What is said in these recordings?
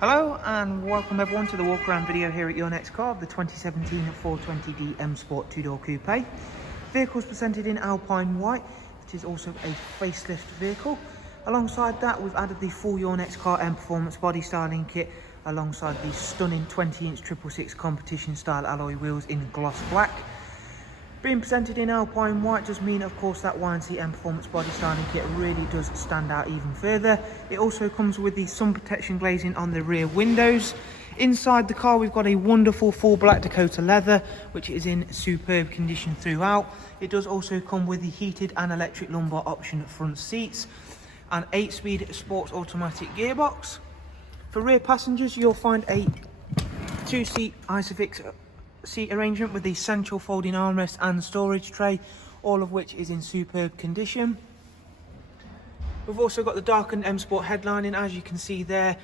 Hello and welcome everyone to the walk around video here at Your Next Car of the 2017 420D M Sport 2-door coupe. Vehicle's presented in Alpine White. It is also a facelift vehicle. Alongside that, we've added the full Your Next Car Mperformance body styling kit alongside the stunning 20-inch 666 competition style alloy wheels in gloss black. Being presented in Alpine White does mean, of course, that YNC Mperformance body styling kit really does stand out even further. It also comes with the sun protection glazing on the rear windows. Inside the car, we've got a wonderful full black Dakota leather, which is in superb condition throughout. It does also come with the heated and electric lumbar option front seats, an 8-speed sports automatic gearbox. For rear passengers, you'll find a 2-seat Isofix seat arrangement with the central folding armrest and storage tray, all of which is in superb condition. We've also got the darkened M Sport headlining, as you can see there.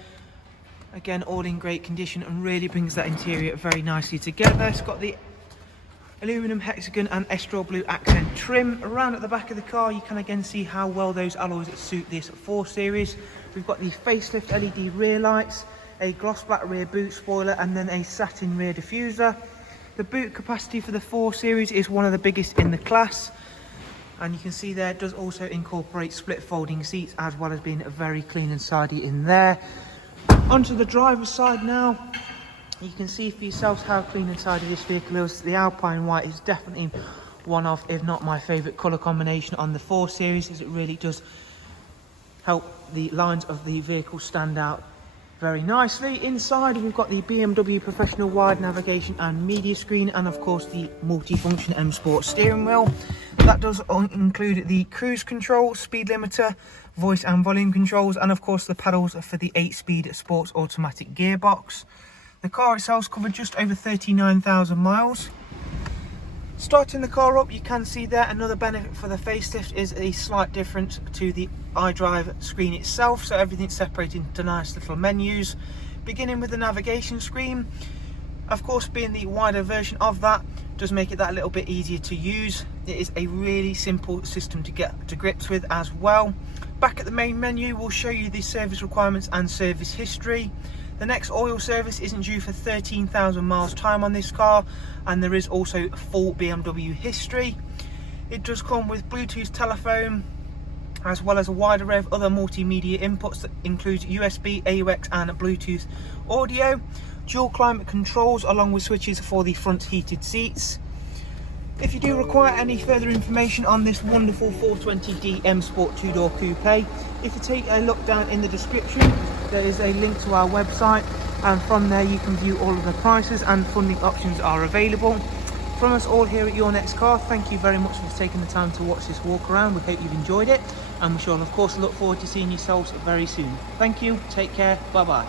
Again, all in great condition and really brings that interior very nicely together. It's got the aluminum hexagon and estral blue accent trim. Around at the back of the car, you can again see how well those alloys suit this 4 Series. We've got the facelift LED rear lights, a gloss black rear boot spoiler, and then a satin rear diffuser. The boot capacity for the 4 Series is one of the biggest in the class, and you can see there it does also incorporate split folding seats, as well as being very clean and tidy in there. Onto the driver's side now, you can see for yourselves how clean and tidy this vehicle is. The Alpine White is definitely one of, if not my favourite colour combination on the 4 Series, as it really does help the lines of the vehicle stand out very nicely. Inside, we've got the BMW professional wide navigation and media screen, and of course the multi-function M Sport steering wheel. That does include the cruise control, speed limiter, voice and volume controls, and of course the pedals for the 8-speed sports automatic gearbox. The car itself is covered just over 39,000 miles. Starting the car up, you can see there another benefit for the facelift is a slight difference to the iDrive screen itself, so everything's separated into nice little menus. Beginning with the navigation screen, of course, being the wider version of that does make it that little bit easier to use. It is a really simple system to get to grips with as well. Back at the main menu, we'll show you the service requirements and service history. The next oil service isn't due for 13,000 miles time on this car, and there is also full BMW history. It does come with Bluetooth telephone, as well as a wide array of other multimedia inputs that includes USB, AUX and Bluetooth audio, dual climate controls along with switches for the front heated seats. If you do require any further information on this wonderful 420D M Sport 2-door coupe, if you take a look down in the description, there is a link to our website, and from there you can view all of the prices and funding options are available. From us all here at Your Next Car, thank you very much for taking the time to watch this walk around. We hope you've enjoyed it, and we shall of course look forward to seeing yourselves very soon. Thank you, take care, bye bye.